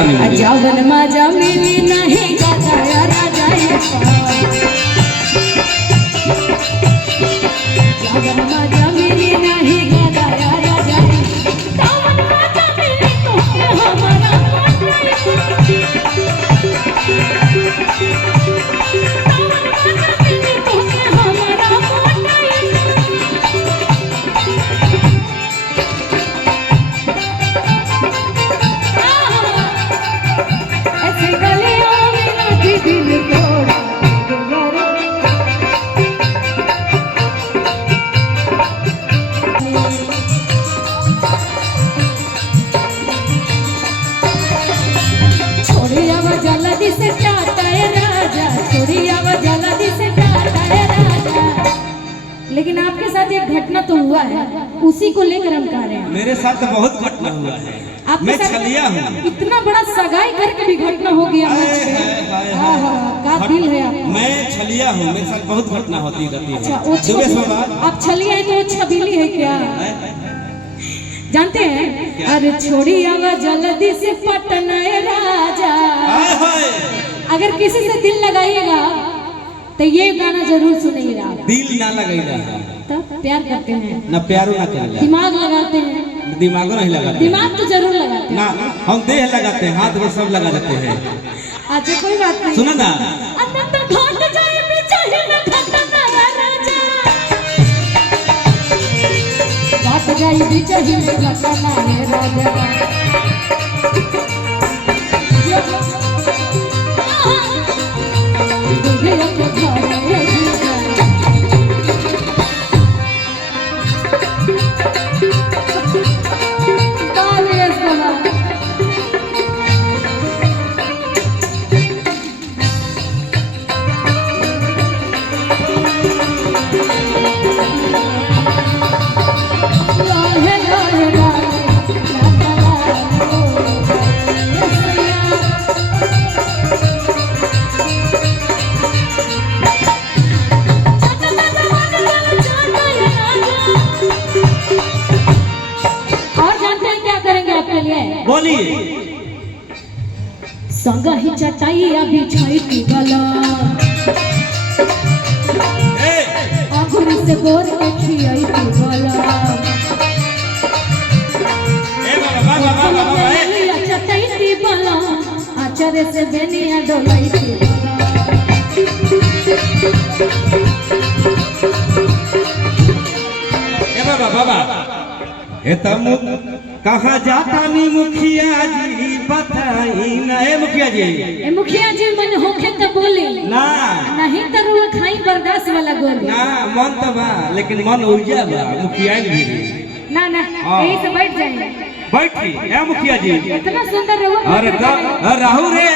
नहीं जावन माजा मिली नहीं गाया राजा जावन माजा मिली नहीं गाया राजा जावन माजा मिली तो हमारा जल्दी से टाटा है राजा, छोड़ी आवा जल्दी से टाटा है राजा। लेकिन आपके साथ एक घटना तो हुआ है, उसी को लेकर हम कह रहे हैं। मेरे साथ तो बहुत घटना हुआ है। मैं छलिया हूँ। इतना बड़ा सगाई करके भी घटना हो गया। का दिल है आप? मैं छलिया हूँ, मेरे साथ बहुत घटना होती रहती है। अच्छा, आप छलिया है तो वो छबीली है क्या? जानते हैं? अरे छोड़ी आवा जल्दी से पटना है राजा। अगर किसी से दिल लगाइएगा तो ये गाना जरूर सुनिएगा। दिल ना लगाइएगा तो प्यार करते हैं ना, प्यारो ना करेगा। दिमाग लगाते हैं? दिमागो नहीं लगाते। दिमाग तो जरूर लगाते हैं ना, हम देह लगाते हैं, हाथ में सब लगा देते हैं। अच्छा कोई बात नहीं। सुना ना, जाई बीच ही में घटना है राजा। बोलिए। संगा ही चटाई अभी छाई की गला, आखुरी से बोर के खियाई की गला। चटाई की बला, आचार्य से बेनिया डोलाई की बला। बाबा कहाँ जाता नी मुखिया जी बताई ना। मुखिया जी, मुखिया जी मन होखे तो बोली ना, नहीं तो रुआ खाई बर्दाश्त वाला गोली ना। मन तो बा लेकिन मन ऊर्जा बा। मुखिया भी ना ना, यही से बैठ जाए। बैठी है मुखिया जी। इतना सुंदर रहो। अरे राहु रे